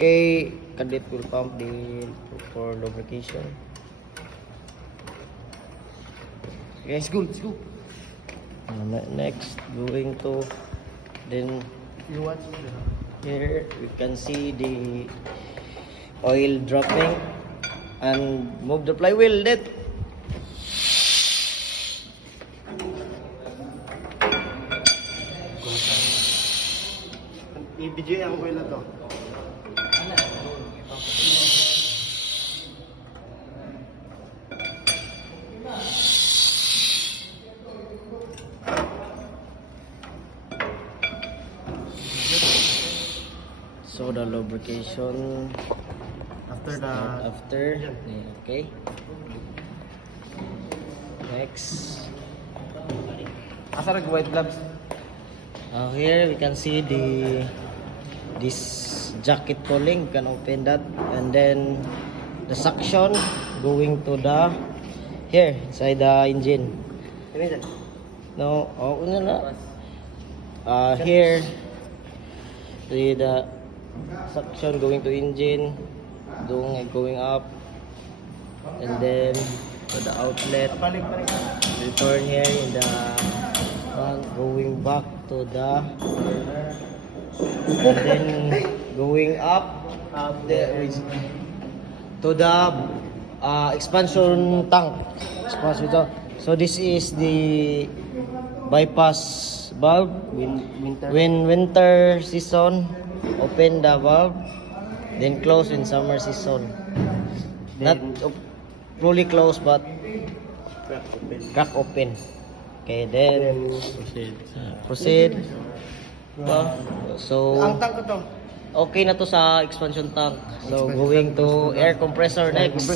Okay, cadet will pump the for lubrication. Okay, let's go, let's go. Next, going to then You watch here we can see the oil dropping and move the flywheel. That i-DJ ako kayo na to. so the lubrication after okay. Next, Asa nag white gloves? here we can see this jacket pulling. You can open that, and then the suction going to the here inside the engine. No, oh no, no. Here the suction going to engine, going up, and then to the outlet. Return here in the front, going back to the, and then going up there is to the expansion tank. So this is the bypass valve. When winter season, open the valve, then close in summer season. Not fully closed, but crack open. Okay, then proceed. So Ang tank ko to. okay na to sa expansion tank. So going to air compressor next.